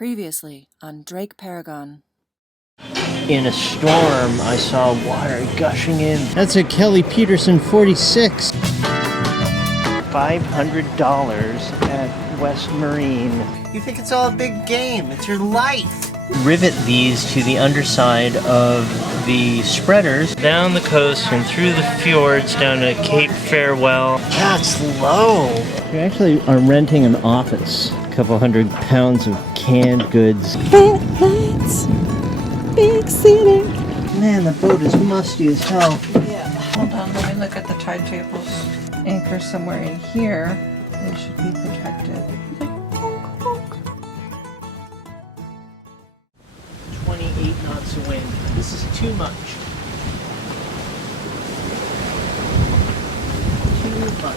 Previously on DrakeParagon. In a storm, I saw water gushing in. That's a Kelly Peterson 46. $500 at West Marine. You think it's all a big game. It's your life. Rivet these to the underside of the spreaders, down the coast and through the fjords down to Cape Farewell. That's low. We actually are renting an office. A couple 100 pounds of canned goods. Headlights. Big city. Man, the boat is musty as hell. Yeah, hold on, let me look at the tide tables. Anchor somewhere in here. They should be protected. 28 knots of wind. This is too much. Too much.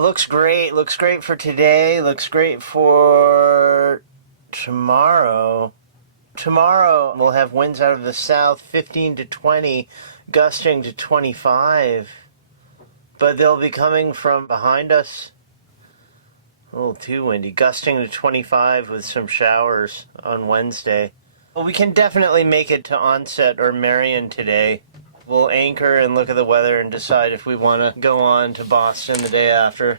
Looks great. Looks great for today. Looks great for tomorrow. Tomorrow we'll have winds out of the south, 15 to 20, gusting to 25. But they'll be coming from behind us. A little too windy. Gusting to 25 with some showers on Wednesday. Well, we can definitely make it to Onset or Marion today. We'll anchor and look at the weather and decide if we want to go on to Boston the day after.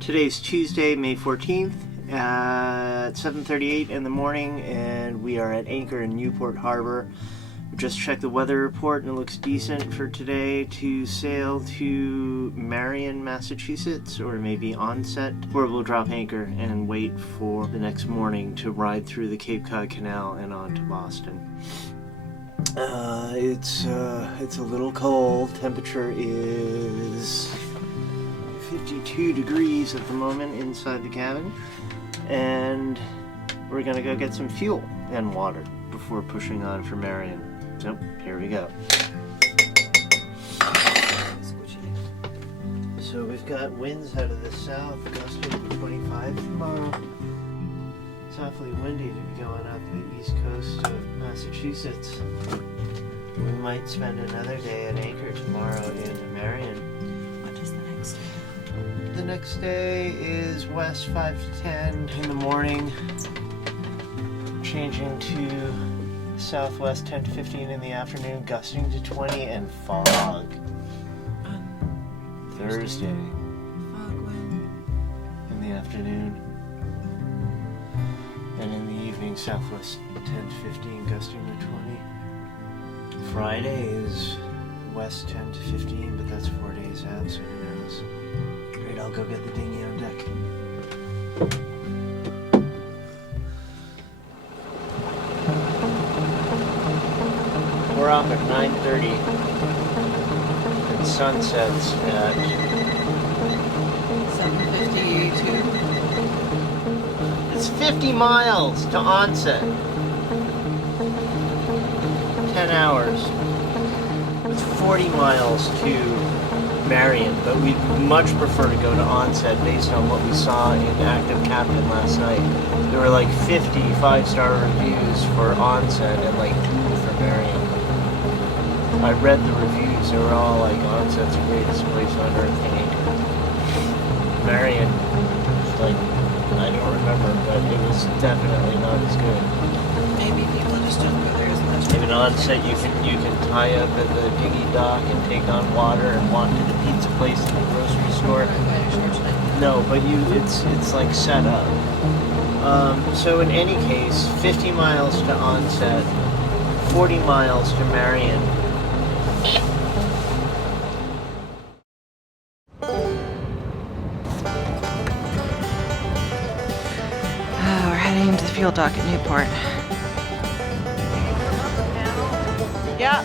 Today's Tuesday, May 14th at 7:38 in the morning, and we are at anchor in Newport Harbor. We just checked the weather report and it looks decent for today to sail to Marion, Massachusetts, or maybe Onset, where we'll drop anchor and wait for the next morning to ride through the Cape Cod Canal and on to Boston. It's a little cold. Temperature is 52 degrees at the moment inside the cabin, and we're gonna go get some fuel and water before pushing on for Marion. So, here we go. So we've got winds out of the south, gusting to 25 tomorrow. It's awfully windy to be going up the east coast of Massachusetts. We might spend another day at anchor tomorrow in Marion. What is the next day? The next day is west 5 to 10 in the morning, changing to southwest 10 to 15 in the afternoon, gusting to 20, and fog. Thursday. Fog when? In the afternoon. And in the evening, southwest 10 to 15, gusting to 20. Friday is west 10 to 15, but that's 4 days out, so who knows. Great, I'll go get the dinghy on deck. We're off at 9:30. And sun sets at 7:52. It's 50 miles to Onset. 10 hours. It's 40 miles to Marion, but we'd much prefer to go to Onset based on what we saw in Active Captain last night. There were like 50 5-star reviews for Onset and like 2 for Marion. I read the reviews, they were all like, Onset's the greatest place on earth to anchor. Marion, like, I don't remember, but it was definitely not as good. Maybe people just don't go there as much. Even Onset, you can tie up at the dinghy dock and take on water and walk to the pizza place and the grocery store. No, but it's like set up. So in any case, 50 miles to Onset, 40 miles to Marion. We're heading to the fuel dock at Newport. Yeah.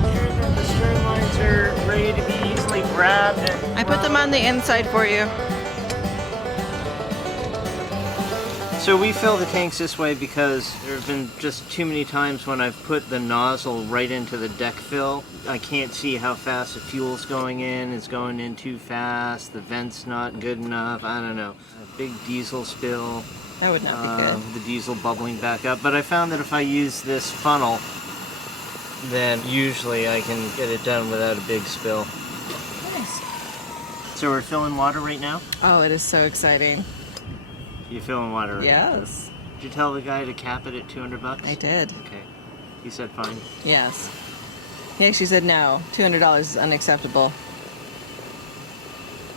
Make sure that the stern lines are ready to be easily grabbed. And I put them on the inside for you. So we fill the tanks this way because there have been just too many times when I've put the nozzle right into the deck fill. I can't see how fast the fuel's going in. It's going in too fast. The vent's not good enough. I don't know. A big diesel spill. That would not be good. The diesel bubbling back up. But I found that if I use this funnel, then usually I can get it done without a big spill. Nice. So we're filling water right now? Oh, it is so exciting. You're filling water right now? Yes. Did you tell the guy to cap it at $200? I did. Okay. He said fine. Yes. He actually said no. $200 is unacceptable.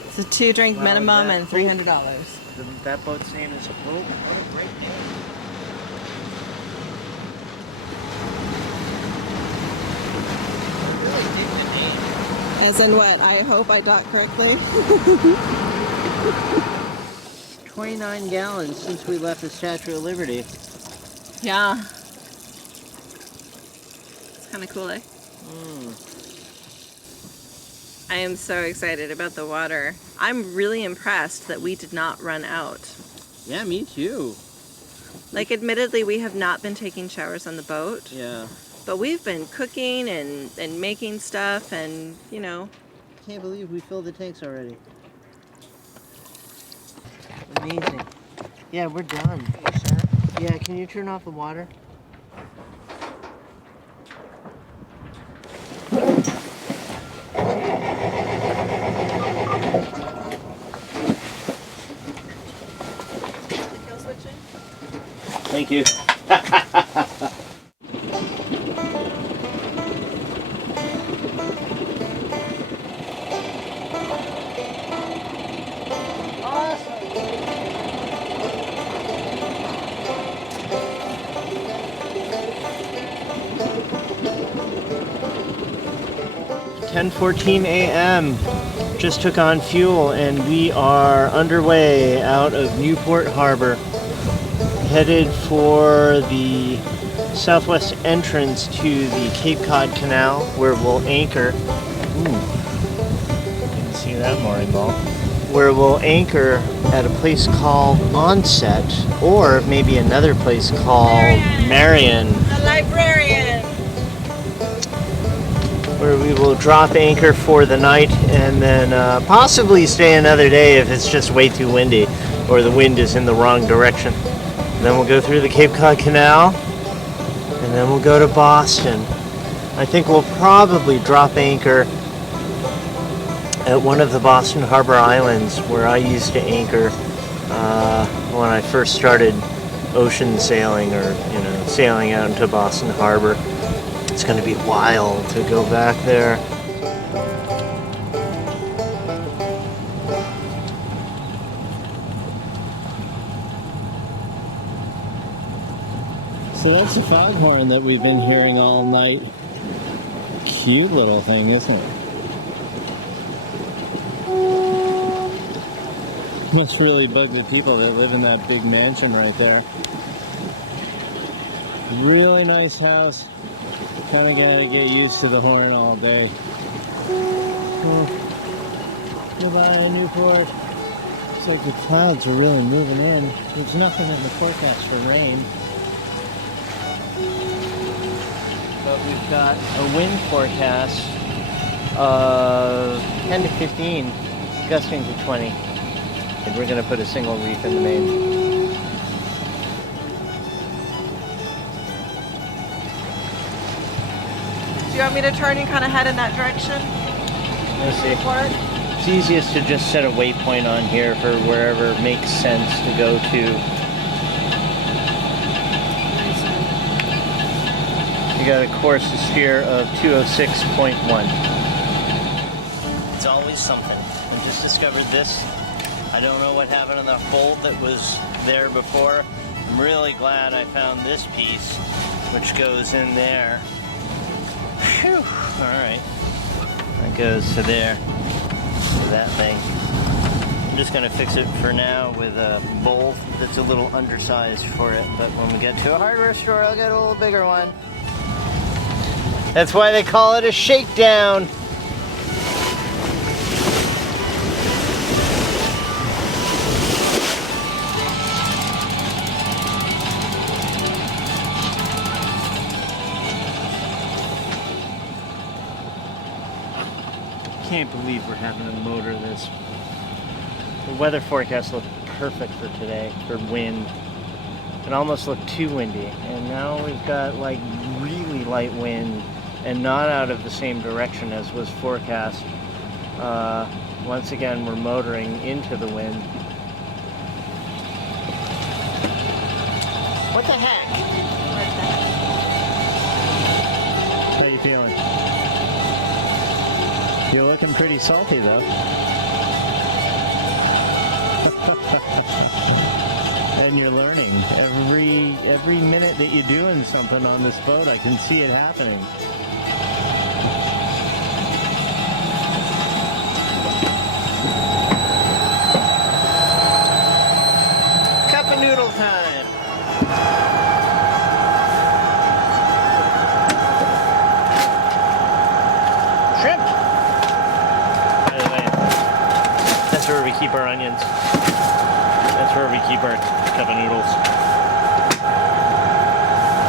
It's a 2-drink Wow, minimum that and $300. That boat's name is Hope. What a great name. Really dig the name. As in what? I hope I docked correctly. 29 gallons since we left the Statue of Liberty. Yeah. It's kind of cool, eh? I am so excited about the water. I'm really impressed that we did not run out. Yeah, me too. Like, admittedly, we have not been taking showers on the boat. Yeah. But we've been cooking and making stuff and, you know. Can't believe we filled the tanks already. Amazing. Yeah, we're done. Are you sure? Yeah, can you turn off the water? Kill switching? Thank you. Awesome. 10:14 a.m. Just took on fuel and we are underway out of Newport Harbor, headed for the southwest entrance to the Cape Cod Canal, where we'll anchor. Ooh, you can see that mooring ball. Where we'll anchor at a place called Onset, or maybe another place called Marion. The librarian! Where we will drop anchor for the night and then possibly stay another day if it's just way too windy or the wind is in the wrong direction. And then we'll go through the Cape Cod Canal and then we'll go to Boston. I think we'll probably drop anchor at one of the Boston Harbor Islands where I used to anchor when I first started ocean sailing, or sailing out into Boston Harbor. It's going to be wild to go back there. So that's the foghorn that we've been hearing all night. Cute little thing, isn't it? Must really bug the people that live in that big mansion right there. Really nice house. Kind of gonna get used to the horn all day. Goodbye, Newport. Looks like the clouds are really moving in. There's nothing in the forecast for rain. but we've got a wind forecast of 10 to 15, gusting to 20. And we're going to put a single reef in the main. Do you want me to turn and kind of head in that direction? Let's see. It's easiest to just set a waypoint on here for wherever makes sense to go to. You got a course to steer of 206.1. It's always something. I just discovered this. I don't know what happened in the hole that was there before. I'm really glad I found this piece, which goes in there. Phew. Alright. That goes to there. To that thing. I'm just going to fix it for now with a bowl that's a little undersized for it. But when we get to a hardware store, I'll get a little bigger one. That's why they call it a shakedown. Can't believe we're having to motor this. The weather forecast looked perfect for today, for wind. It almost looked too windy, and now we've got like really light wind and not out of the same direction as was forecast. Once again, we're motoring into the wind. What the heck? How you feeling? You're looking pretty salty, though. And you're learning. Every minute that you're doing something on this boat, I can see it happening. Cup of noodle time. Shrimp. By the way, that's where we keep our onions. That's where we keep our cup of noodles.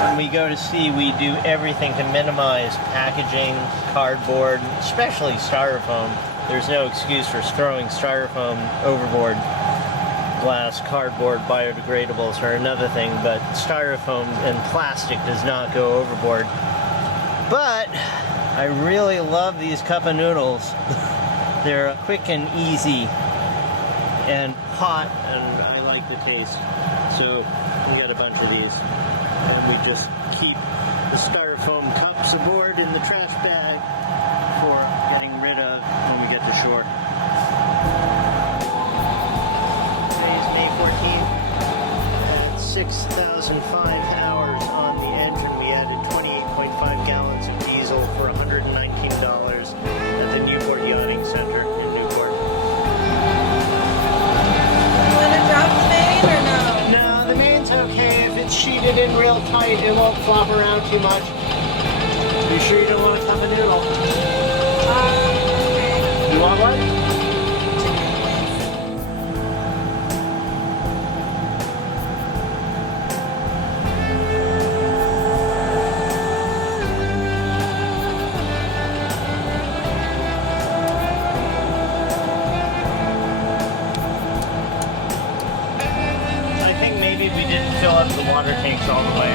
When we go to sea, we do everything to minimize packaging, cardboard, especially styrofoam. There's no excuse for throwing styrofoam overboard. Glass, cardboard, biodegradables are another thing, but styrofoam and plastic does not go overboard. But I really love these cup of noodles. They're quick and easy and hot, and I like the taste. So we got a bunch of these. And we just keep the styrofoam cups aboard in the trash bag for getting rid of when we get to shore. Today's May 14th. At 6,005 hours on the engine, we added 28.5 gallons of diesel for $119 at the Newport Yachting Center in Newport. You want to drop the main or no? No, the main's okay. If it's sheeted in real tight, it won't flop around too much. You sure you don't want a cup of noodle? Okay. You want one? The water tanks all the way,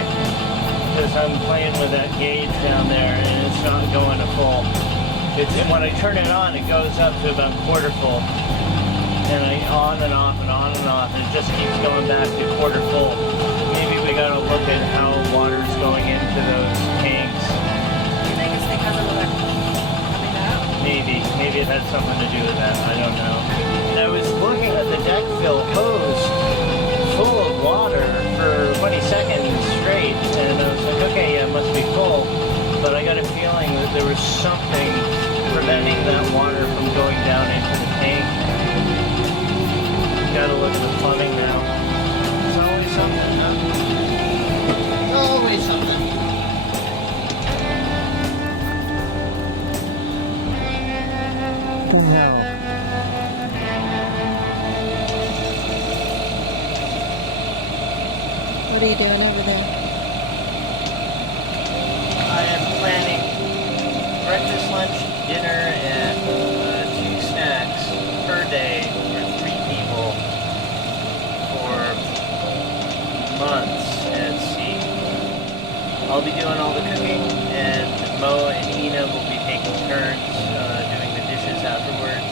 because I'm playing with that gauge down there and it's not going to full. It's when I turn it on, it goes up to about quarter full, and I on and off and on and off, and it just keeps going back to quarter full. Maybe we got to look at how water's going into those tanks. You think it's because of the coming out? Maybe it had something to do with that. I don't know. And I was looking at the deck fill hose full of water for 20 seconds straight, and I was like, okay, yeah, it must be full, but I got a feeling that there was something preventing that water from going down into the tank. Gotta look at the plumbing now. There's always something, huh? Always something. What the hell? planning breakfast, lunch, dinner, and 2 snacks per day for 3 people for months at sea. I'll be doing all the cooking, and Mo and Ina will be taking turns doing the dishes afterwards.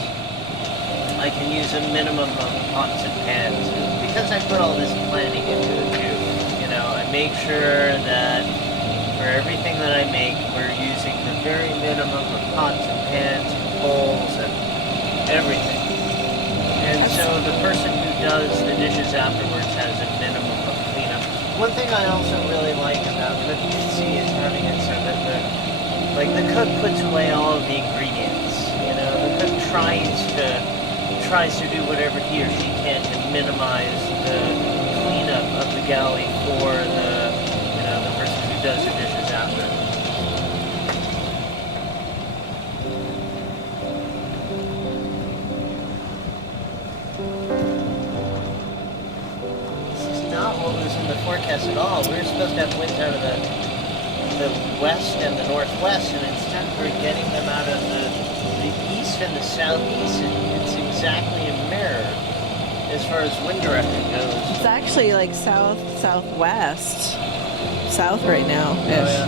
I can use a minimum of pots and pans because I put all this planning into it too. You know, I make sure that for everything that I make, we're using the very minimum of pots and pans, and bowls, and everything. And so the person who does the dishes afterwards has a minimum of cleanup. One thing I also really like about cooking at sea is having it so that the cook puts away all of the ingredients. You know, the cook tries to do whatever he or she can to minimize the cleanup of the galley for the person who does the dishes after. This is not what was in the forecast at all. We were supposed to have winds out of the west and the northwest, and instead we're getting them out of the east and the southeast, and it's exactly a mirror as far as wind direction goes. It's actually like southwest. South right now. Oh, yeah.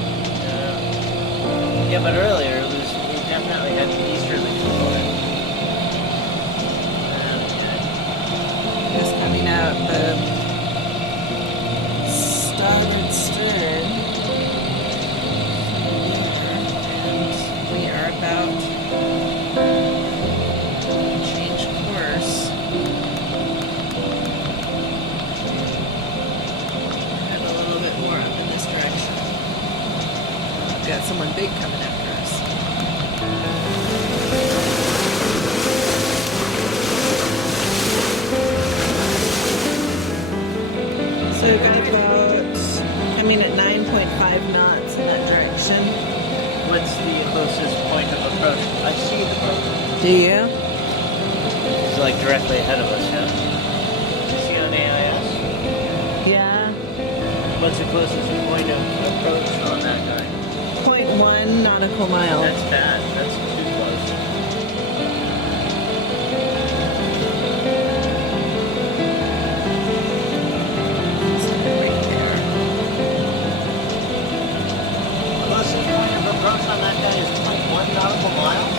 Yeah, but earlier we definitely had the easterly component. Just coming out the starboard stern. And we are about to change course. Head a little bit more up in this direction. We've got someone big coming after us. So we've got about coming at 9.5 knots in that direction. What's the closest point of approach? I see the boat. Do you? It's like directly ahead of us, yeah. See on AIS? Yeah. What's the closest point of approach on that guy? 0.1 nautical mile. That's bad. That's too close. Right there. Closest point of approach on that guy is 0.1 nautical miles?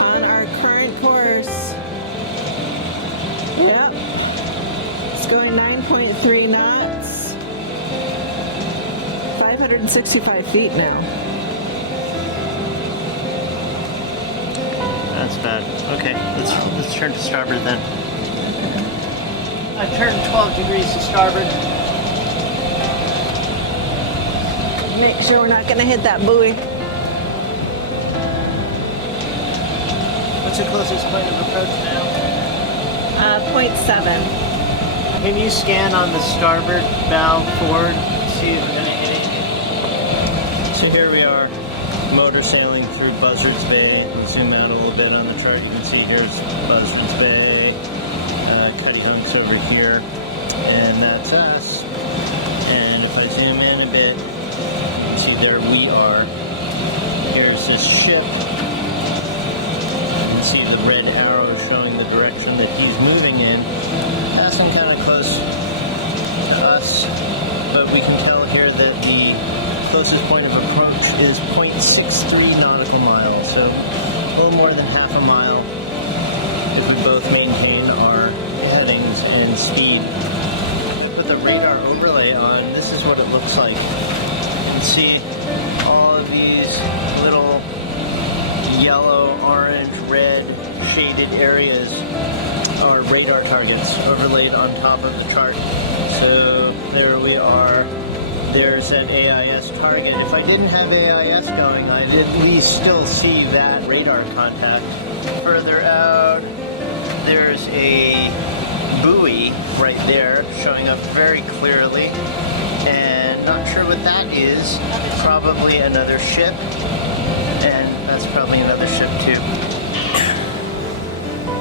On our current course. Yep. It's going 9.3 knots. 565 feet now. That's bad. Okay, let's turn to starboard then. I've turned 12 degrees to starboard. Make sure we're not going to hit that buoy. What's the closest point of approach now? 0.7. Can you scan on the starboard bow forward? See if we're going to hit it. So here we are, motor sailing through Buzzard's Bay. We'll zoom out a little bit on the chart. You can see here's Buzzard's Bay. Cuddy Hunk's over here. And that's us. And if I zoom in a bit, you can see there we are. Here's this ship. You can see the red arrow showing the direction that he's moving in. Passing kind of close to us, but we can tell here that the closest point of approach is 0.63 nautical miles, so a little more than half a mile if we both maintain our headings and speed. With the radar overlay on, this is what it looks like. You can see all of these little yellow, orange, red shaded areas are radar targets overlaid on top of the chart. So there we are. There's an AIS target. If I didn't have AIS going, I'd at least still see that radar contact. Further out, there's a buoy right there showing up very clearly. And not sure what that is. Probably another ship. And that's probably another ship too.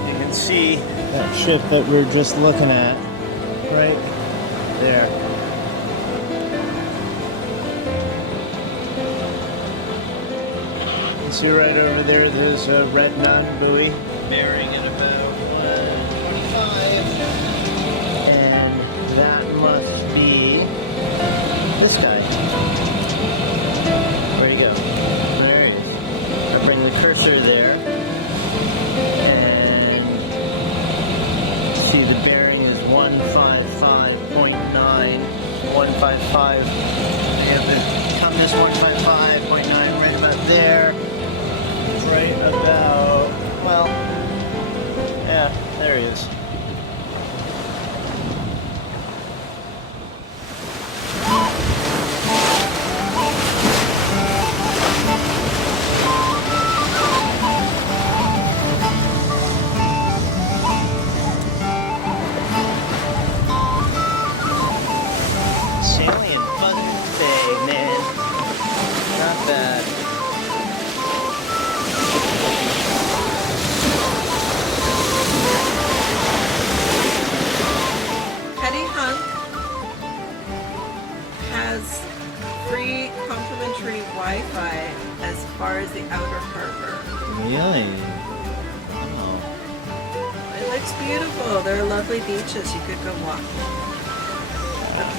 You can see that ship that we're just looking at right there. See right over there, there's a red non-buoy bearing at about 125. And that must be this guy. Where'd he go? There he is. I bring the cursor there. And see the bearing is 155.9. 155. I have the compass 155.9 right about there. Right about, well, yeah, there he is. Sailing in Buzzard Bay, man. Not bad. Hetty Hunt has free complimentary Wi-Fi as far as the outer harbor. Really? It looks beautiful. There are lovely beaches. You could go walking.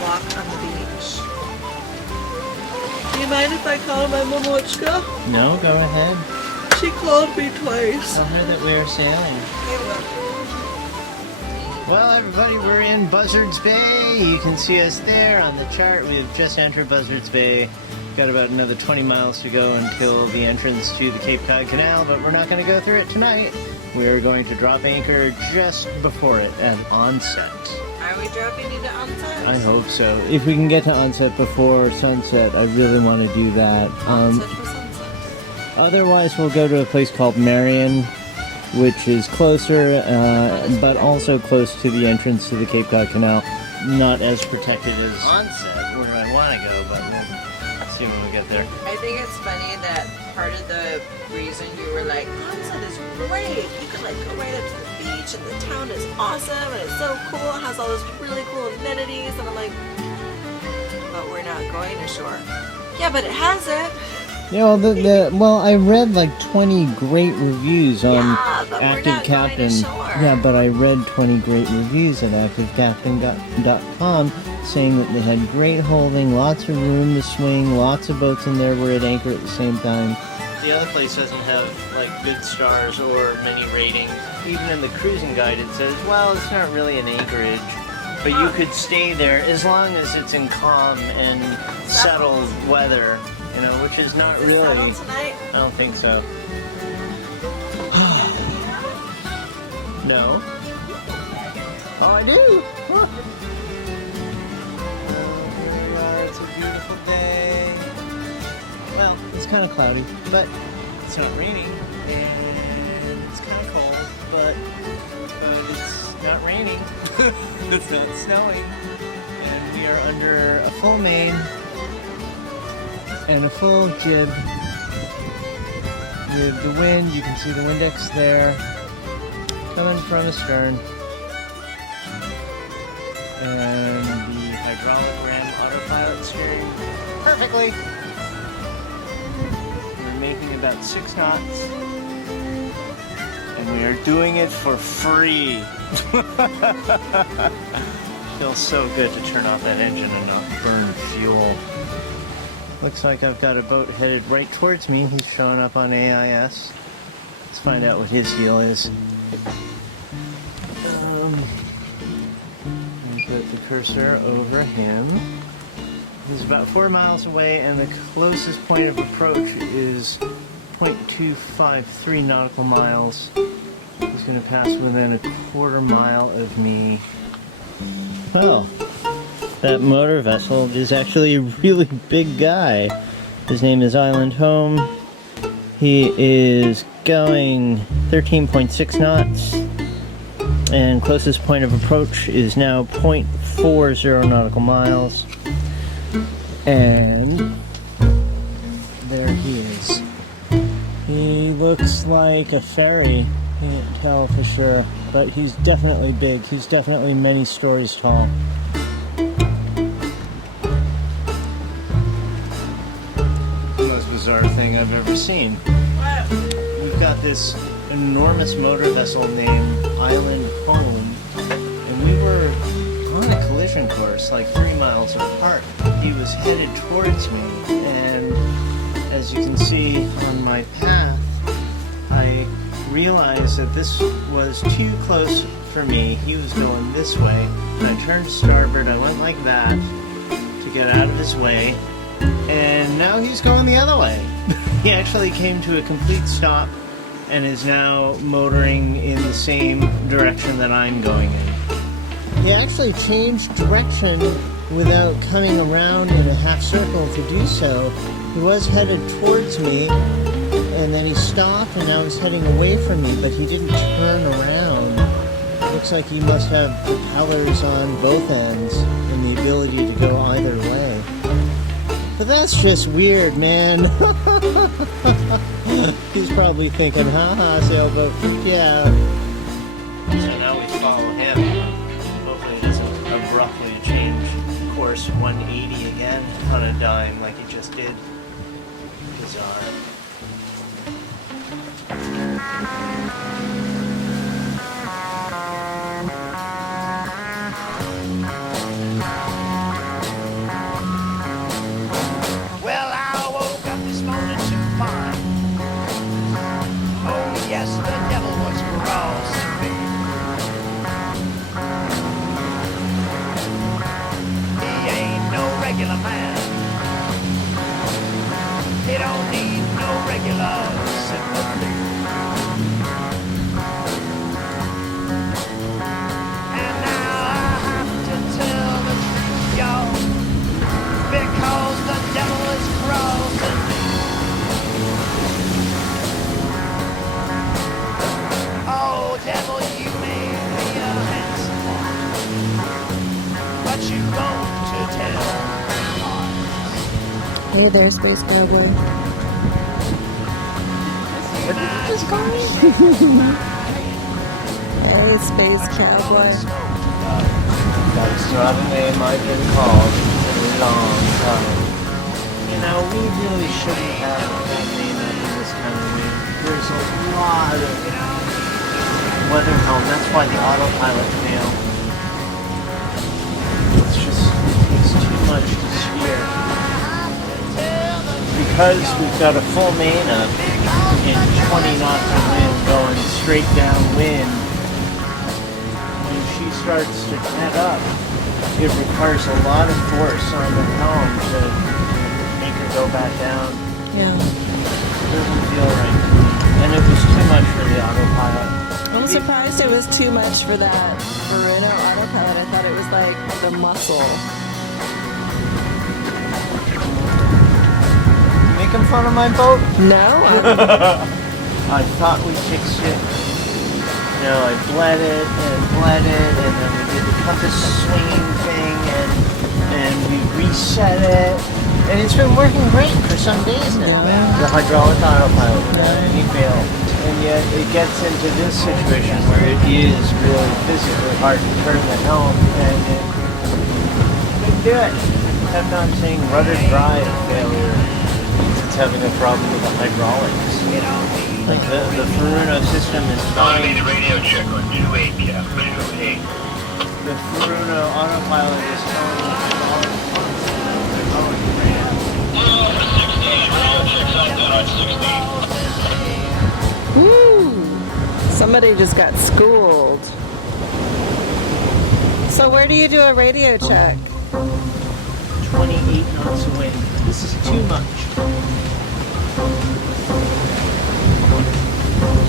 Walk on the beach. Do you mind if I call my Momochka? No, go ahead. She called me twice. Tell her that we are sailing. Well, everybody, we're in Buzzards Bay. You can see us there on the chart. We have just entered Buzzards Bay. Got about another 20 miles to go until the entrance to the Cape Cod Canal, but we're not going to go through it tonight. We're going to drop anchor just before it at onset. Are we dropping into onset? I hope so. If we can get to onset before sunset, I really want to do that. Onset for sunset. Otherwise, we'll go to a place called Marion, which is closer, but also close to the entrance to the Cape Cod Canal. Not as protected as onset, where I want to go, but we'll see when we get there. I think it's funny that part of the reason you were like, onset is great. You could like go right up to the beach and the town is awesome and it's so cool. It has all those really cool amenities. And I'm like, but we're not going ashore. Yeah, but it has it. Yeah, well, I read like 20 great reviews on but we're Active not Captain. going ashore. Yeah, but I read 20 great reviews at ActiveCaptain.com saying that they had great holding, lots of room to swing, lots of boats in there were at anchor at the same time. The other place doesn't have like good stars or many ratings. Even in the cruising guide it says, well, it's not really an anchorage, but you could stay there as long as it's in calm and settled weather. You know, which is not really. Settled tonight? I don't think so. No. Oh, I do. Huh. Here we are. It's a beautiful day. Well, it's kind of cloudy, but it's not raining, and it's kind of cold, but it's not raining. It's not snowing, and we are under a full main. And a full jib with the wind. You can see the Windex there coming from astern, and the hydraulic ram autopilot steering perfectly. We're making about 6 knots, and we are doing it for free. Feels so good to turn off that engine and not burn fuel. Looks like I've got a boat headed right towards me. He's showing up on AIS. Let's find out what his heel is. Put the cursor over him. He's about 4 miles away, and the closest point of approach is 0.253 nautical miles. He's going to pass within a quarter mile of me. Oh. That motor vessel is actually a really big guy. His name is Island Home. He is going 13.6 knots, and closest point of approach is now 0.40 nautical miles. And there he is. He looks like a ferry. Can't tell for sure, but he's definitely big. He's definitely many stories tall. Bizarre thing I've ever seen. Wow. that. We've got this enormous motor vessel named Island Home, and we were on a collision course like 3 miles apart. He was headed towards me, and as you can see on my path, I realized that this was too close for me. He was going this way, and I turned to starboard. I went like that to get out of his way, and now he's going the other way. He actually came to a complete stop and is now motoring in the same direction that I'm going in. He actually changed direction without coming around in a half circle to do so. He was headed towards me, and then he stopped and now he's heading away from me, but he didn't turn around. Looks like he must have propellers on both ends and the ability to go either way. But that's just weird, man. He's probably thinking, haha, sailboat, freak you out. So now we follow him. Hopefully it doesn't abruptly change course 180 again on a dime like it just did. Bizarre. Well, I woke up this morning to find, oh yes, the devil was crossing me. He ain't no regular man. He don't need no regular sympathy. And now I have to tell the truth, y'all, because the devil is crossing me. Oh, devil, you may be a handsome one, but you won't to tell. Hey there, Space Cowboy. What did you just call me? Hey, Space Cowboy. That's not a name I've been called in a long time. You know, we really shouldn't have that name in this kind of way. There's a lot of weather helm. That's why the autopilot failed. It's just, it takes too much to steer. Because we've got a full main up in 20 knots of wind going straight downwind, when she starts to head up, it requires a lot of force on the helm to make her go back down. Yeah. It doesn't feel right to me. And it was too much for the autopilot. I'm surprised it was too much for that Bruno autopilot. I thought it was like the muscle. Making fun of my boat? No. I thought we fixed it. You know, I bled it, and then we did the compass swinging thing, and we reset it. And it's been working great for some days now. The hydraulic autopilot without any fail. And yet it gets into this situation where it is really physically hard to turn the helm, and it couldn't do it. I'm not saying rudder drive failure. It's having a problem with the hydraulics. Like the Bruno system is fine. I made a radio check on 28, Cap. 28. The Bruno autopilot is telling us Woo! Somebody just got schooled. So where do you do a radio check? 28 knots away. This is too much.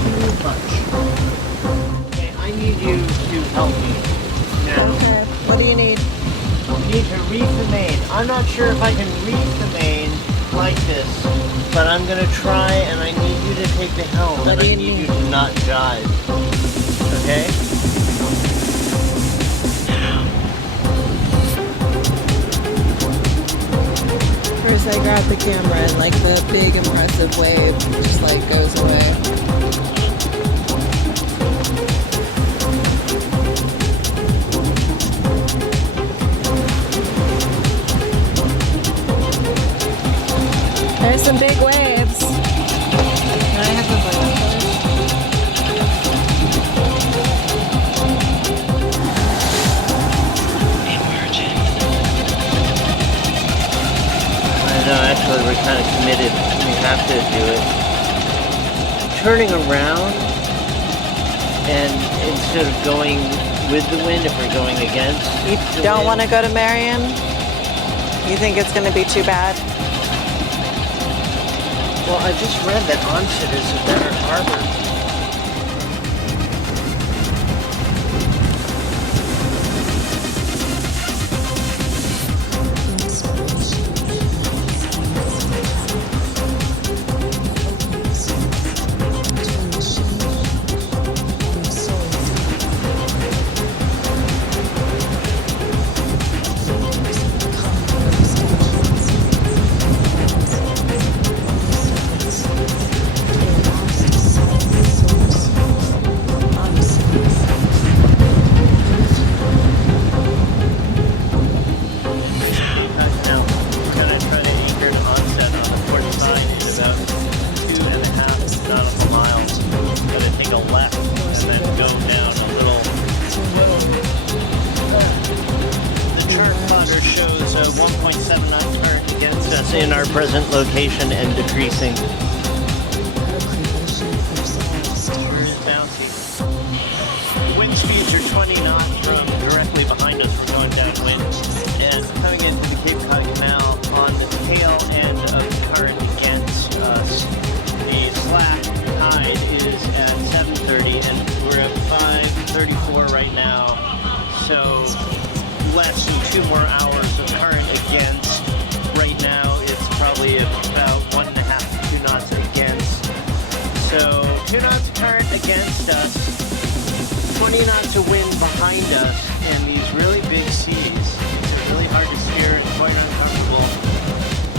Too much. Okay, I need you to help me now. Okay. What do you need? I need to reef the main. I'm not sure if I can reef the main like this, but I'm gonna try, and I need you to take the helm, What and do I you need you need? to not jive. Okay? First I grab the camera and like the big impressive wave just like goes away. There's some big waves. Can I have the No, actually, we're kind of committed. We have to do it. Turning around, and instead of going with the wind, if we're going against You the don't wind, want to go to Marion? You think it's going to be too bad? Well, I just read that Onset is a better harbor. In our present location and decreasing. Where is Bouncy? Wind speeds are 20 knots from directly behind us. We're going downwind and coming into the Cape Cod Canal on the tail end of the current against us. The slack tide is at 7:30 and we're at 5:34 right now. So less than 2 more hours of current against. Right now, it's probably about 1.5 to 2 knots against. So 2 knots of current against us, 20 knots of wind behind us, and these really big seas. It's really hard to steer. It's quite uncomfortable.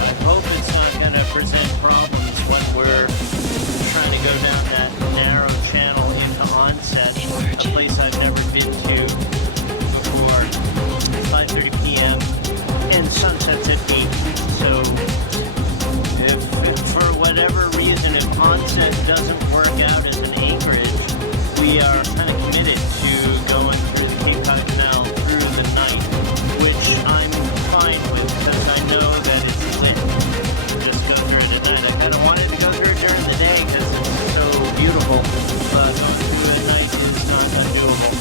I hope it's not going to present problems when we're trying to go down that narrow channel into Onset, a place I've never been to before. 5:30 p.m. and sunsets at 8. So if for whatever reason, if Onset doesn't work out as an anchorage, we are kind of committed to going through the Cape Cod Canal through the night, which I'm fine with because I know that it's lit. Just go through it at night. I kind of wanted to go through it during the day because it's so beautiful. Going through at night is not undoable.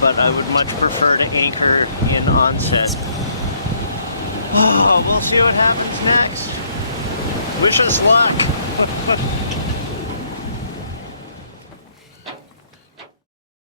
But I would much prefer to anchor in Onset. Oh, we'll see what happens next. Wish us luck.